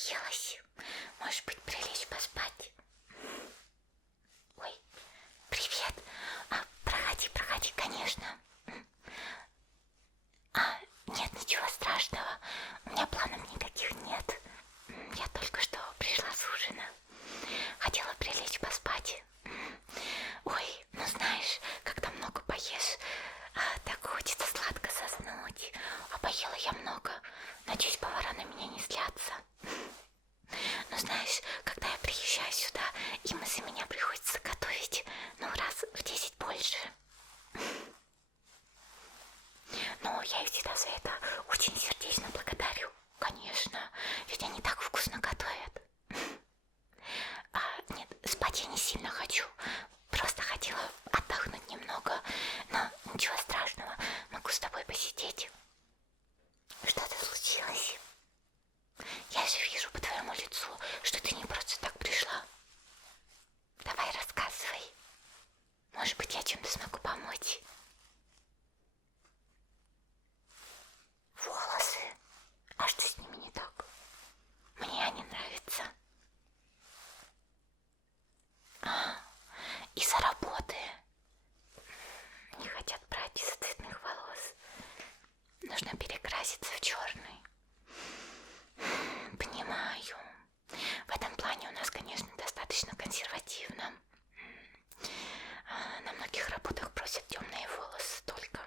объелась. Может быть, прилечь поспать? Ой, привет. Проходи, конечно. Нет, ничего страшного. У меня планов никаких нет. Я только что пришла с ужина. Хотела прилечь поспать. Ой, ну знаешь, когда много поешь, так хочется сладко заснуть. А поела я много. Надеюсь, повара на меня не злятся. Но знаешь, когда я приезжаю сюда, им из-за меня приходится готовить, ну, раз в 10 больше. Но я их всегда за это очень сердечно благодарю. Конечно, ведь они так вкусно готовят. Нет, спать я не сильно хочу. Просто хотела отдохнуть немного. Но ничего страшного, могу с тобой посидеть. Что-то случилось? Я же вижу по твоему лицу, что ты не просто так пришла. Давай рассказывай. Может быть, я чем-то смогу помочь. Волосы? А что с ними не так? Мне они нравятся. Из-за работы. Не хотят брать из-за цветных волос. Нужно перекраситься в черный. Понимаю. В этом плане у нас, конечно, достаточно консервативно. На многих работах просят темные волосы только.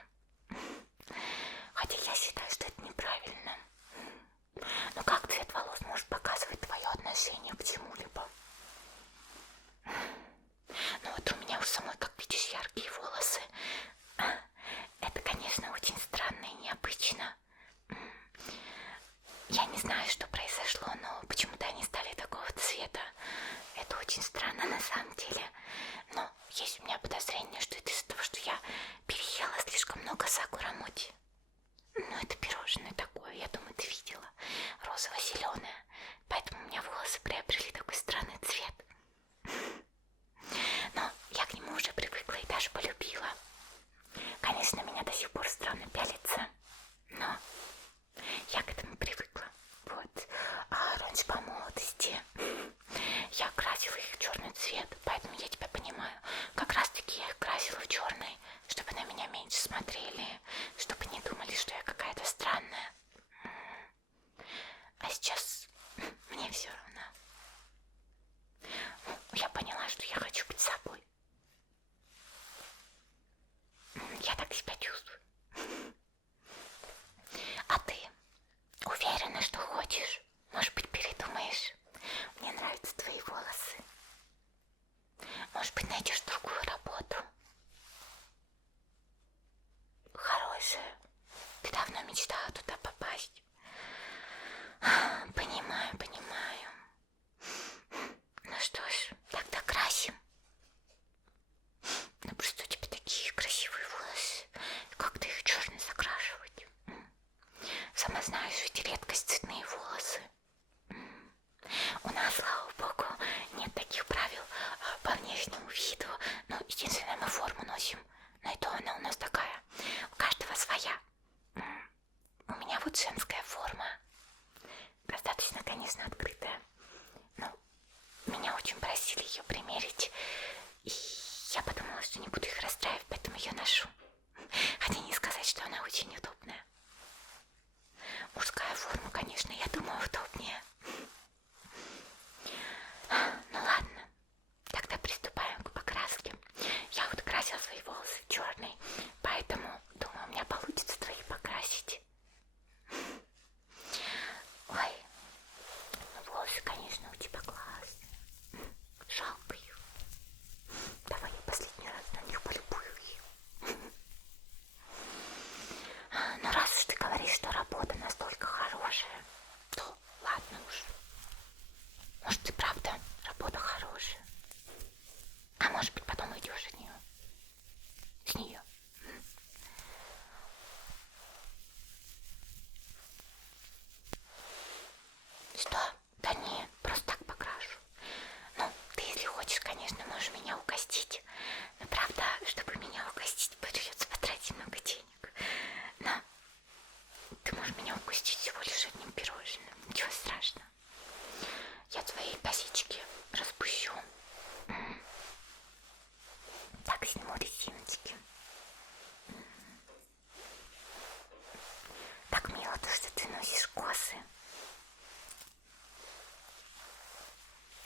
Хотя я считаю, что это неправильно. Но как цвет волос может показывать твое отношение к чему-либо? Ну вот у меня у самой, как видишь, яркие волосы. Это, конечно, очень странно и необычно. Я не знаю, что произошло, но почему-то они стали такого цвета. Это очень странно на самом деле. Но есть у меня подозрение, что это из-за того, что я переела слишком много сакурамути. Ну, это пирожное такое, я думаю, ты видела. Розово-зеленое. Поэтому у меня волосы приобрели такой странный цвет. Но я к нему уже привыкла.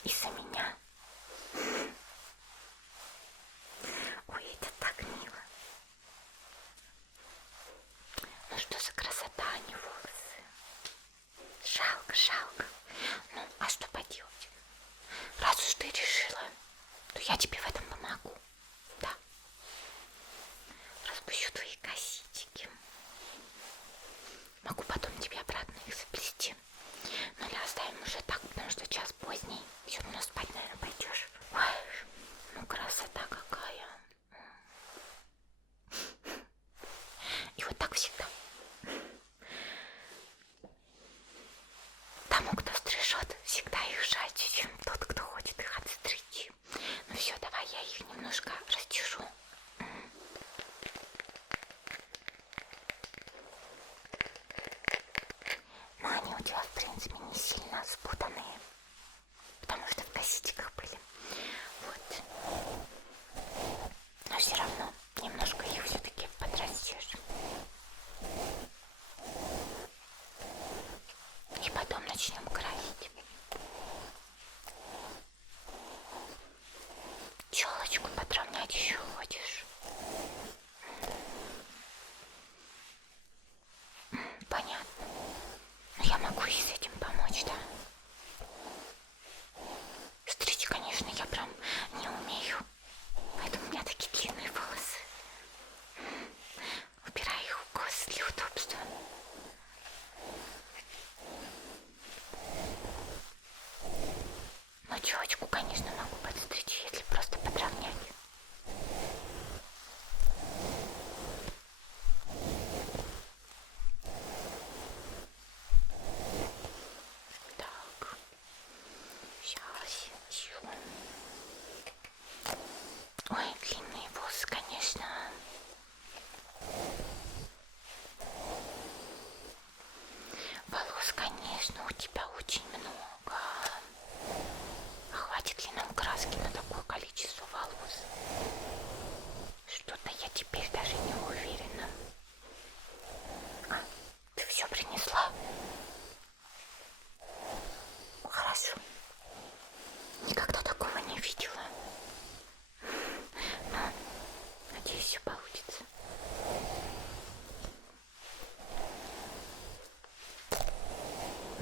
из-за меня. Ой, это так мило. Ну что за красота, а не волосы. Жалко, жалко. Ну, а что поделать? Раз уж ты решила, то я тебе в этом помогу. Да. Распущу твои косички. Могу потом тебе обратно их заплести. Ну или оставим уже так, потому что час поздний. Все равно спать, наверное, пойдешь. Ой, ну красота какая. И вот так всегда. Тому, кто стрижет, всегда их жальче, чем тот, кто хочет их отстричь. Ну все, давай я их немножко расчешу. Но они у тебя, в принципе, не сильно спутанные, потому что в косичках были. Вот. Но все равно немножко их все-таки подрастешь. И потом начнем красить. Челочку подровнять еще хочешь? Понятно. Но я могу и с этим помочь, да? Стричь, конечно, я прям не умею. Поэтому у меня такие длинные волосы. Убираю их в кос для удобства. Но челочку, конечно, могу подстричь, если просто подровнять. Так, сейчас еще. Ой, длинные волосы, конечно. Волос, конечно, у тебя очень много. А хватит ли нам краски на такое количество волос? Что-то я теперь даже не уверена. А, ты все принесла? Хорошо. Никогда такого не видела. Но, надеюсь, все получится.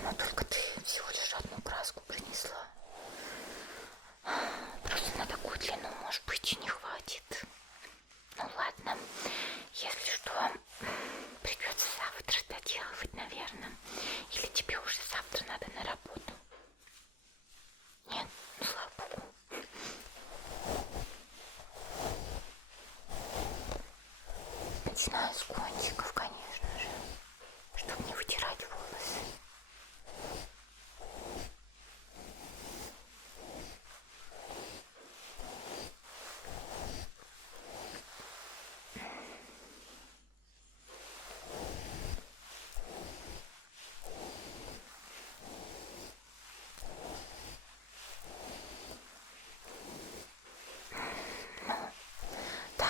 Но только ты всего лишь одну краску принесла. Просто на такую длину, может быть, и не хватит. Ну ладно, если что, придется завтра доделывать, наверное. Или тебе уже завтра надо на работу? Нет, ну слава богу. Начинаю с кончиков, конечно же, чтобы не вытирать волосы. Да,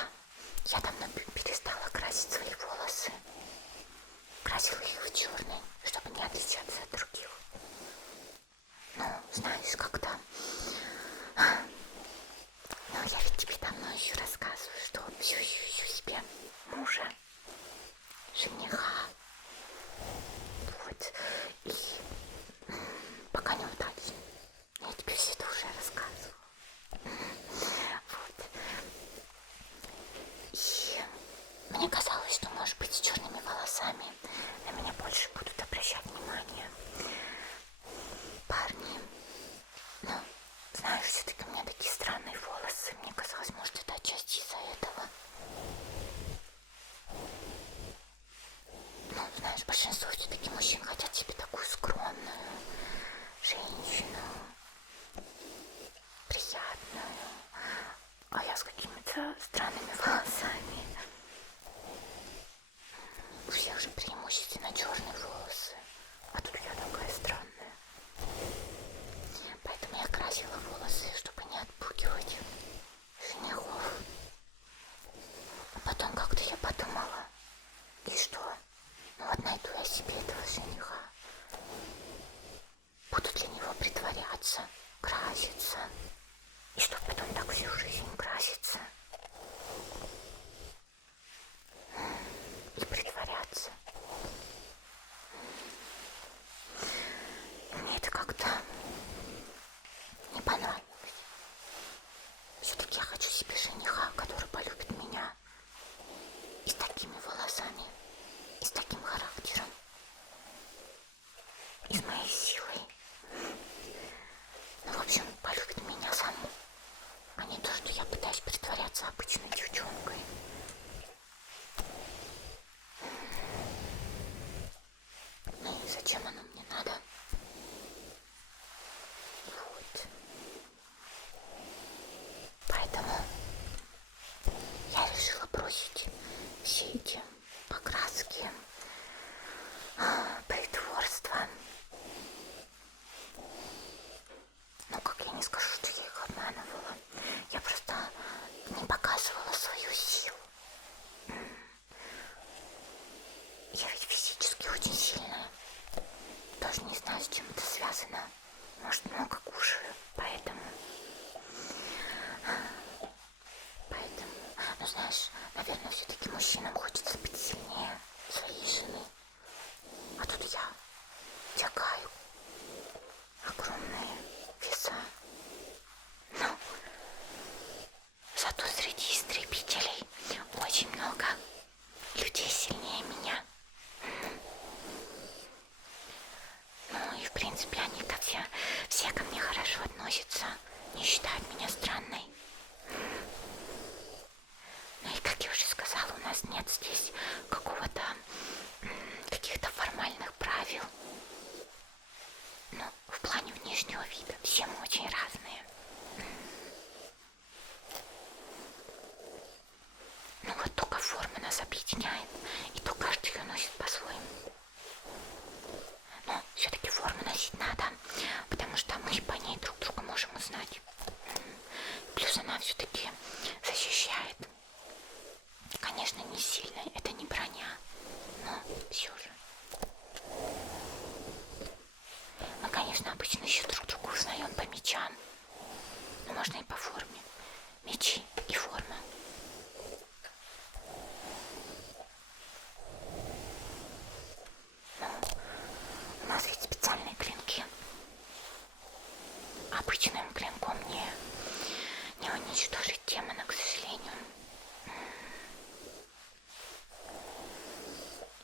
я давно перестала красить свои волосы. Красила их в черный, чтобы не отличаться от других. Ну, знаешь, когда... Ну, я ведь тебе давно еще рассказываю, что все ищу себе мужа, жениха. Вот. И пока не удачно. Я тебе все это уже рассказывала. Вот. И мне казалось, что, может быть, с черными волосами на меня больше будут обращать внимание парни. Но, знаешь, все-таки у меня такие странные волосы. Мне казалось, может, это отчасти из-за этого. Ну, знаешь, большинство все-таки мужчин хотят себе такую скромную женщину, приятную, а я с какими-то странными волосами. У всех же преимущественно черные волосы, а тут я такая странная. Поэтому я красила волосы, чтобы не отпугивать женихов. А потом как-то я подумала, и что? Ну вот найду я себе этого жениха. Буду для него притворяться, краситься. Ну, знаешь, наверное, все-таки мужчинам хочется быть сильнее своей жены. А тут я тягаю огромные веса. Ну, зато среди истребителей очень много людей сильнее меня. Ну и в принципе они-то все ко мне хорошо относятся, не считают меня странной. Ну и как я уже сказала, у нас нет здесь каких-то формальных правил. Ну, в плане внешнего вида все мы очень разные. Ну вот только форма нас объединяет, и то каждый ее носит по-своему. Но все-таки форму носить надо, потому что мы по ней друг друга можем узнать. Плюс она все-таки защищает. Конечно, не сильно, это не броня, но все же. Мы, конечно, обычно еще друг друга узнаем по мечам, но можно и по форме. Мечи и форма. Ну, у нас ведь специальные клинки. Обычным клинком не уничтожить демона, к сожалению.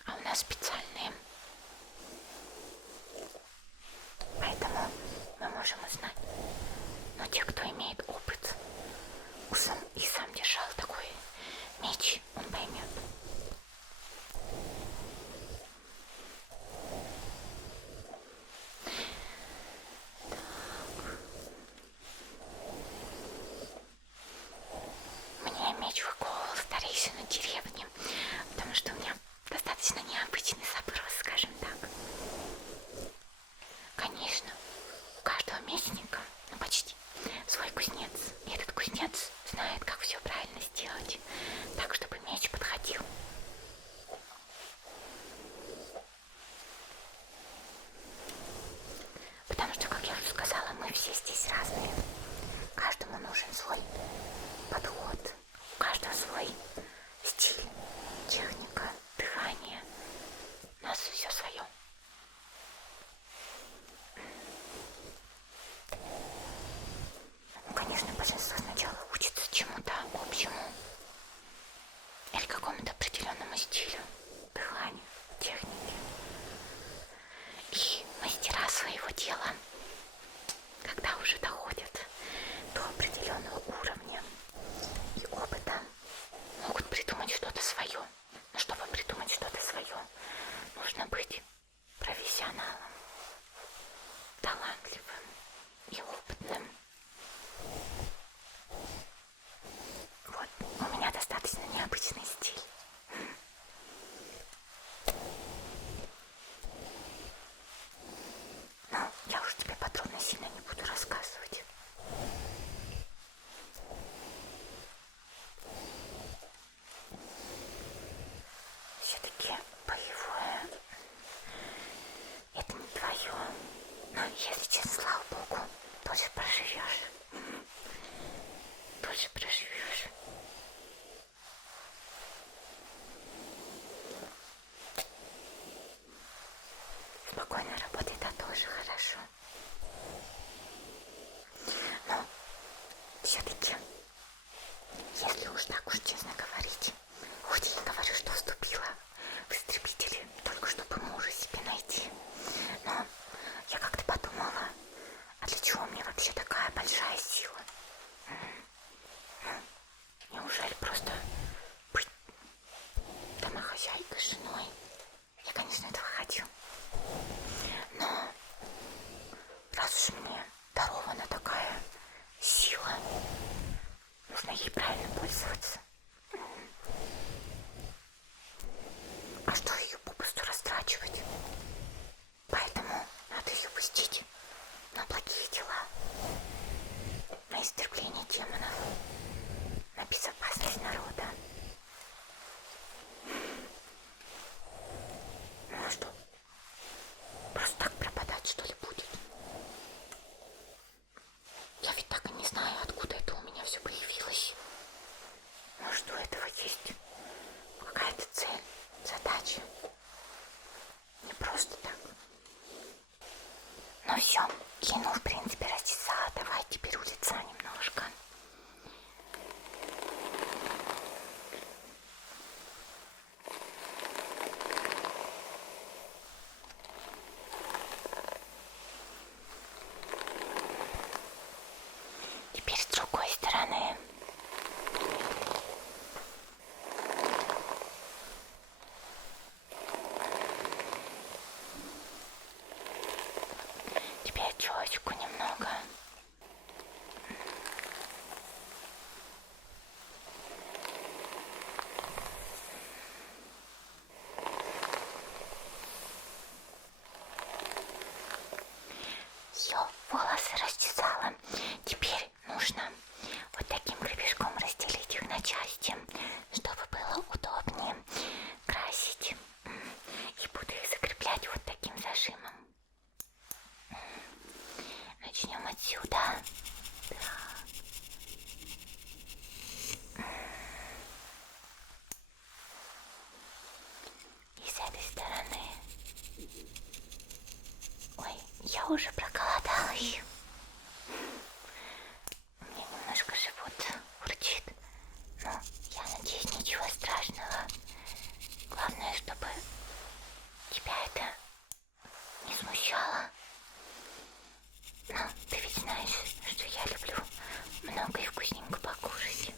А у нас специальные. Поэтому мы можем узнать. Но те, кто имеет опыт и сам держал такой меч, он поймет. Мне меч выковывал старейшина деревни, потому что у меня достаточно необычный запрос, скажем так. Конечно, у каждого мечника, ну почти, свой кузнец. И этот кузнец знает, как все правильно сделать, так, чтобы меч подходил. Потому что, как я уже сказала, мы все здесь разные. Каждому нужен свой подход, у каждого свой стиль, техника, дыхание. У нас все свое. Ну, конечно, большинство сначала учится чему-то общему или какому-то определенному стилю, дыханию, технике. И мастера своего дела, когда уже доходят до определенного уровня и опыта, могут придумать что-то свое. Но чтобы придумать что-то свое, нужно быть профессионалом, талантливым и опытным. Вот, у меня достаточно необычный стиль. Но я уж тебе подробно сильно не буду рассказывать. Все-таки боевое — это не твое. Но если честно, слава богу, тоже проживешь. Тоже проживешь. Спокойно работай, да, тоже хорошо. Но все-таки, если уж так уж честно говорить, хоть я говорю, что вступила в истребители только чтобы мужа себе найти, но я как-то подумала, а для чего мне вообще такая большая сила? Неужели просто быть домохозяйкой, женой? Я, конечно, этого хочу. Но раз уж мне дарована такая сила, нужно ей правильно пользоваться. А что ее попусту растрачивать? Поэтому надо ее пустить на благие дела, на истребление демонов, на безопасность народа. Ну а что? Просто так пропадать, что ли, будет? Я ведь так и не знаю, откуда это у меня все появилось. Может, у этого есть какая-то цель, задача. Не просто так. Ну все, кину, в принципе, расчесала. Давай теперь улица немножко. Теперь с другой стороны. Теперь челочку немного. Все, волосы расчесала. Теперь нужно вот таким гребешком разделить их на части, чтобы было удобнее красить. И буду их закреплять вот таким зажимом. Начнем отсюда. Так. И с этой стороны. Ой, я уже проголодалась. У меня немножко живот урчит. Но я надеюсь, ничего страшного. Главное, чтобы тебя это не смущало. Ну, ты ведь знаешь, что я люблю много и вкусненько покушать.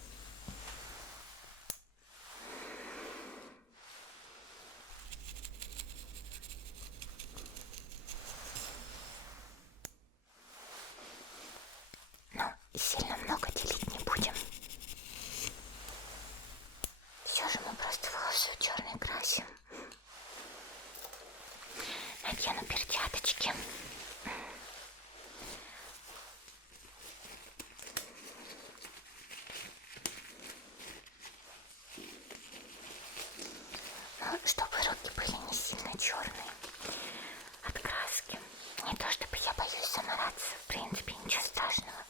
Но сильно много делить не будем. Все же мы просто волосы в черный красим. Надену перчаточки. Ну, чтобы руки были не сильно черные от краски. Не то чтобы я боюсь замораться, в принципе, ничего страшного,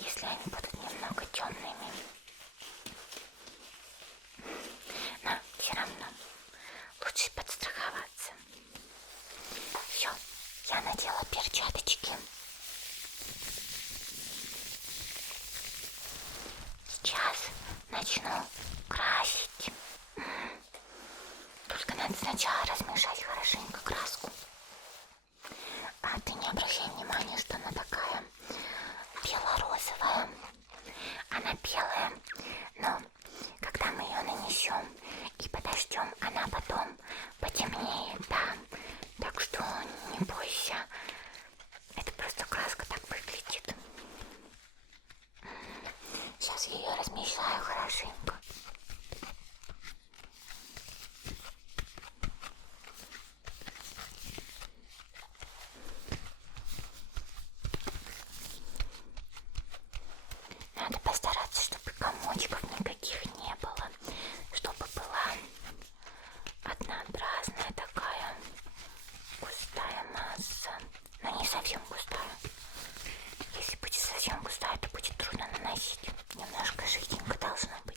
если они будут немного темными. Но все равно лучше подстраховаться. Все, я надела перчаточки. Сейчас начну красить. Только надо сначала размешать хорошенько краску. А ты не обращай внимания, что она такая бело-розовая. Она белая, но когда мы ее нанесем и подождем, она потом потемнеет, да. Так что не бойся. Это просто краска так выглядит. Сейчас я ее размешаю хорошенько. Надо постараться, чтобы комочков никаких не было, чтобы была однообразная такая густая масса, но не совсем густая. Если будет совсем густая, то будет трудно наносить. Немножко жиденько должно быть.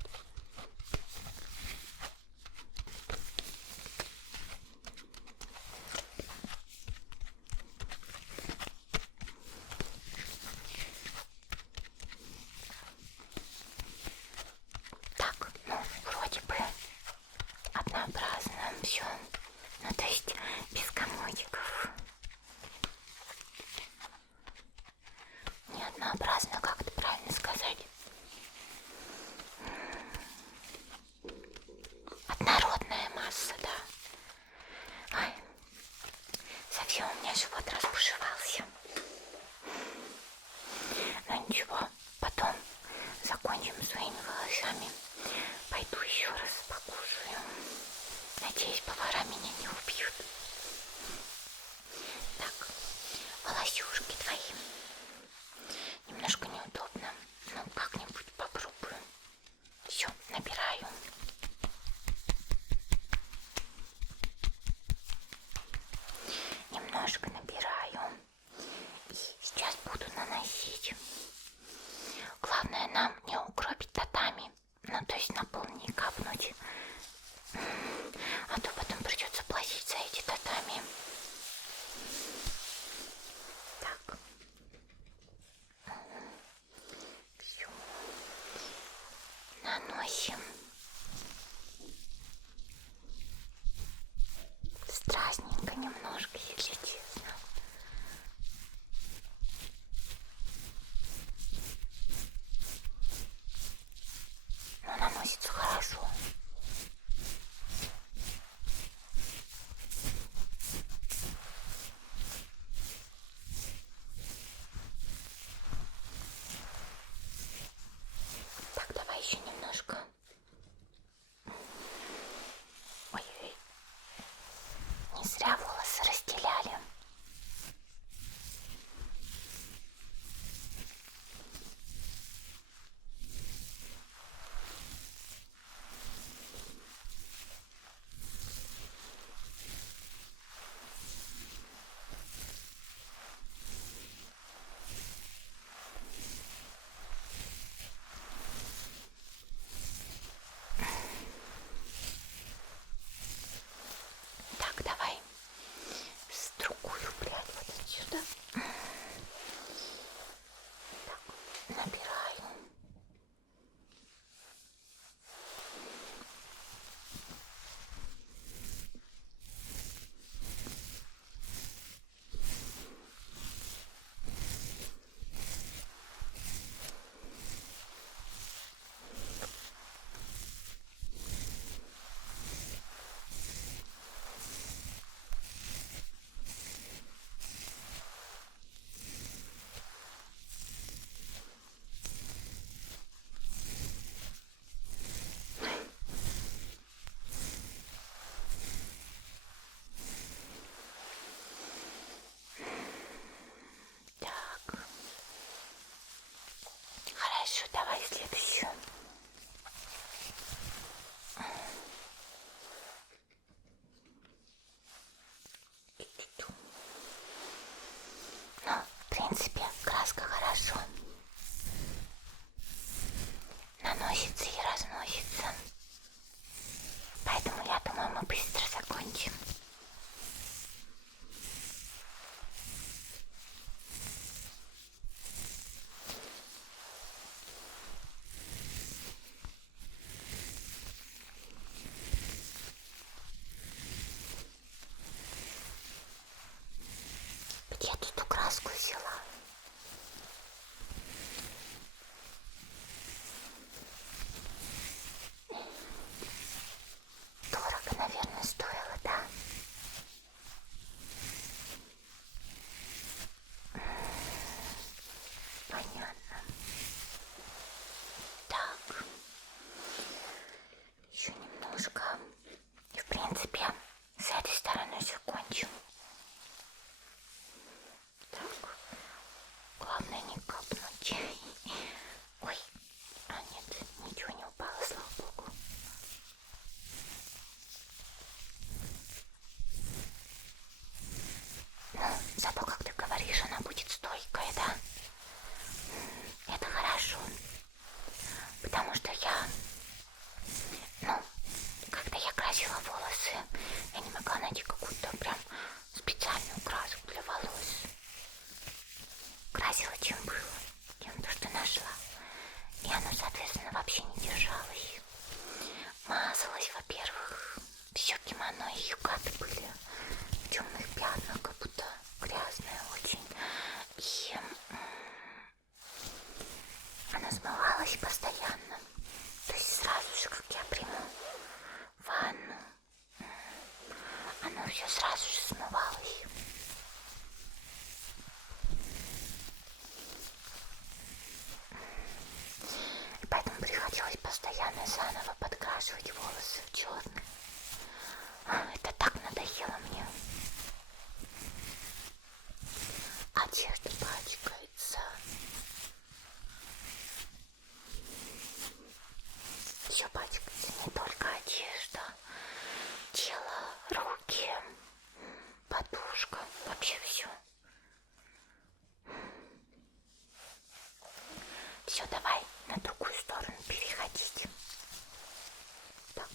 Так, ну, вроде бы однообразно все. Ну, то есть без комочков. Не однообразно, как это правильно сказать? Однородная масса, да. Ой, совсем у меня живот разбушевался. Но ничего, потом закончим своими волосами. Пойду еще раз покушаю. Надеюсь, повара меня не убьют. Так, волосюшки твои. Немножко неудобно, но как-нибудь попробую. Все, набираю. Немножко набираю. И сейчас буду наносить. Главное нам не угробить татами. Ну, то есть на пол не капнуть. только немножко, если честно. Но наносится хорошо. Так, давай еще немножко. Ой-ой, не зря волосы расстеляли. Так, давай с другую прядь вот отсюда. Так, набираю. Так, хорошо, давай следующую. Ну, в принципе, краска хорошо наносится и разносится. Поэтому я думаю, мы быстро закончим. Где ты эту краску взяла? Дорого, наверное, стоило, да? Понятно. Так, еще немножко. И в принципе с этой стороны закончим. Так, главное не капнуть. Ой, а нет, ничего не упало, слава богу. Ну, зато, как ты говоришь, она будет стойкая, да? Это хорошо. Потому что когда я красила волосы, я не могла найти какую-то прям специальную краску для волос. Красила чем было, тем то, что нашла. И оно, соответственно, вообще не держалось. Мазалось, во-первых, все кимоно и юкаты были в темных пятнах, как будто грязная очень. И она смывалась постоянно. То есть сразу же, как я приму ванну, оно все сразу же смывалось. И поэтому приходилось постоянно заново подкрашивать волосы в черный. Это так надоело мне. Одежда пачкается. Еще пачкается не только одежда, тело, руки, подушка, вообще все. Все, давай на другую сторону переходить. Так.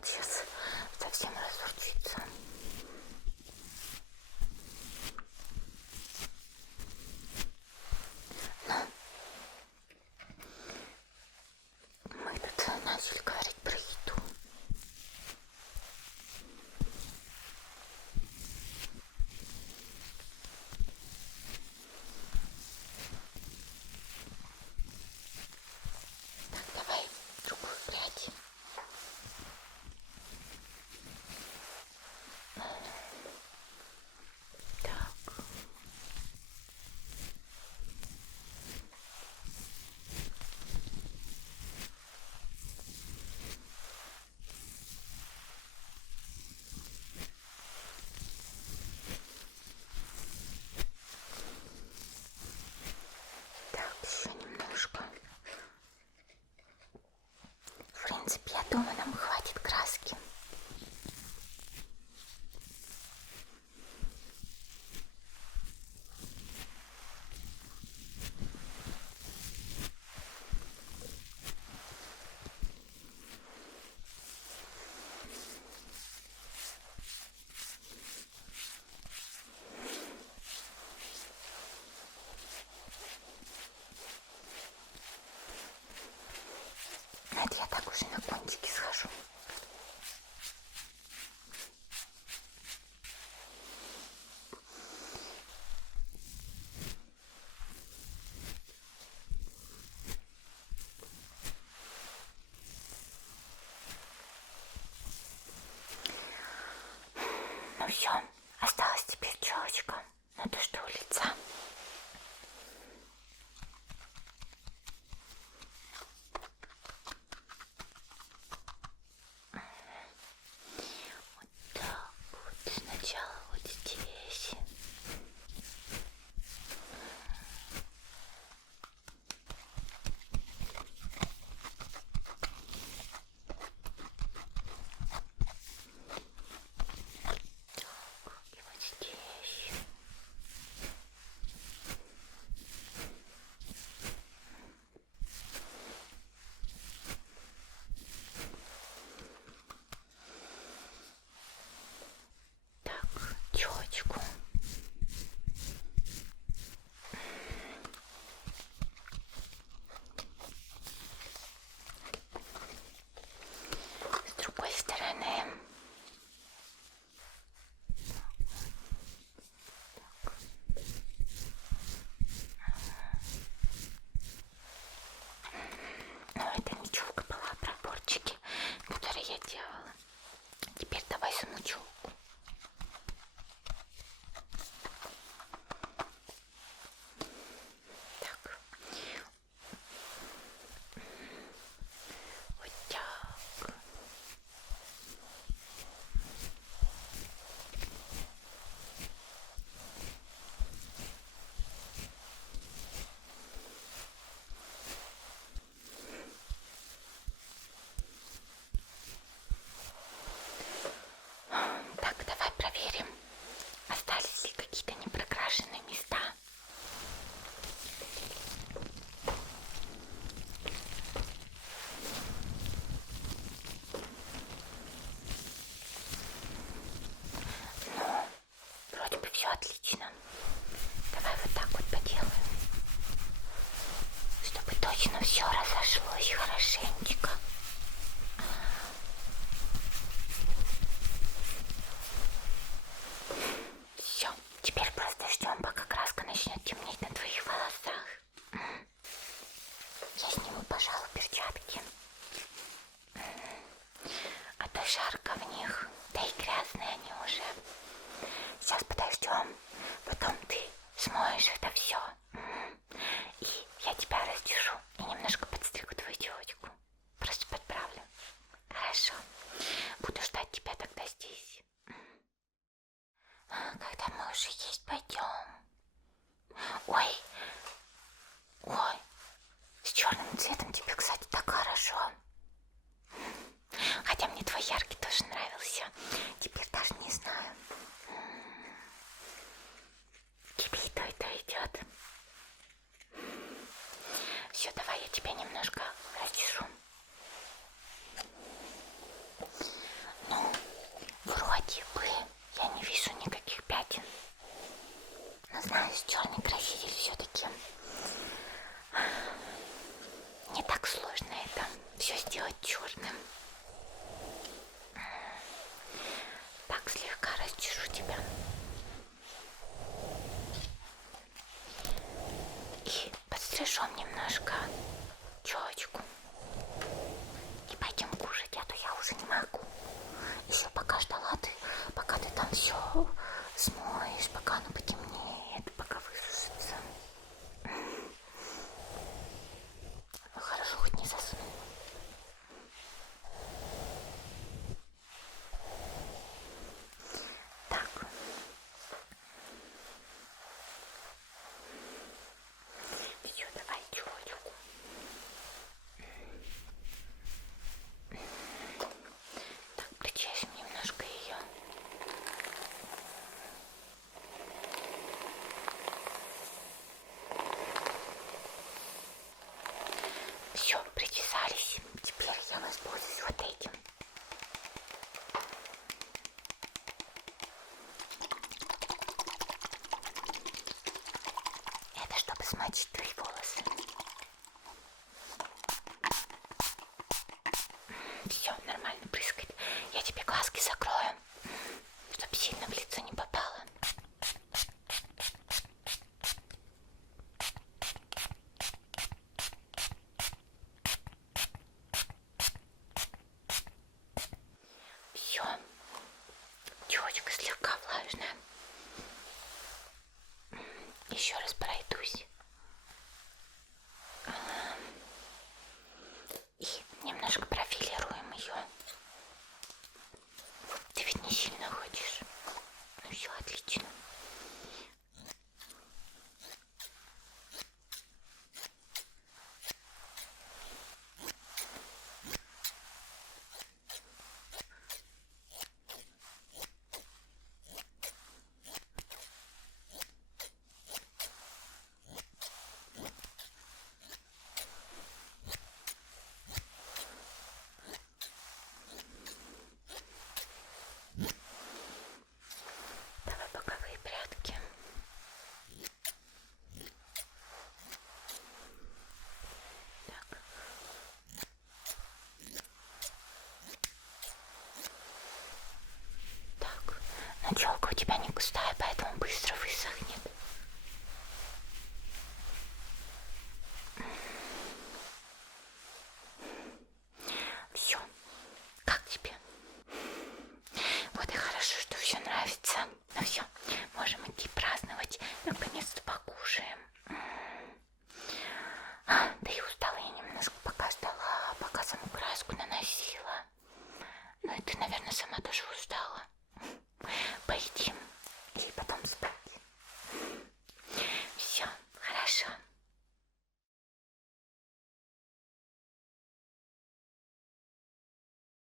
вот сейчас совсем разурчится. Ну, мы тут начали говорить про еду. Так, давай другую прядь. Так. Так, еще немножко. В принципе, я думаю, нам хватит краски. Это я так уже на кончике схожу. Ну все, осталась теперь челочка. Ну то, что у лица. Вот так вот. Сначала вот здесь. И вот здесь. Так, щечку. С другой стороны. Но это не челка была, а проборчики, которые я делала. Теперь давай саму челку. Так. Вот так. Так, давай проверим, остались ли какие-то непрокрашенные места. Ну, вроде бы все отлично. Давай вот так вот поделаем, чтобы точно все разошлось хорошенечко. Все, теперь просто ждем, пока краска начнет темнеть на твоих волосах. Я сниму, пожалуй, перчатки. А то жарко в них, да и грязные они уже. Сейчас подождем, потом ты смоешь это все. И я тебя раздешу и немножко подстригу твою челочку. Просто подправлю. Хорошо. Буду ждать тебя тогда здесь. Когда мы уже есть пойдем. Ой. Ой. С черным цветом тебе, кстати, так хорошо. Хотя мне твой яркий тоже нравился. Теперь даже не знаю. Тебе и то идет. Все, давай я тебя немножко расчешу. сделать черным. Так, слегка расчешу тебя. И подстрижем немножко челочку. И пойдем кушать, а то я уже не могу. Еще пока ждала ты, пока ты там все смоешь, пока оно потемнеет, пока высушится. Хорошо, хоть не засну. Так. Все, давай челочку. Так, причешем немножко ее. Все, причесались. Теперь я воспользуюсь вот этим. Это чтобы смочить твои волосы. Все, нормально прыскает. Я тебе глазки закрою, чтобы сильно в лицо не попало. Все, челочка слегка влажная. Еще раз пройдусь. И немножко профилируем ее. Ты ведь не сильно хочешь? Ну все, отлично. Давай боковые прядки. Так. Так, но челка у тебя не густая.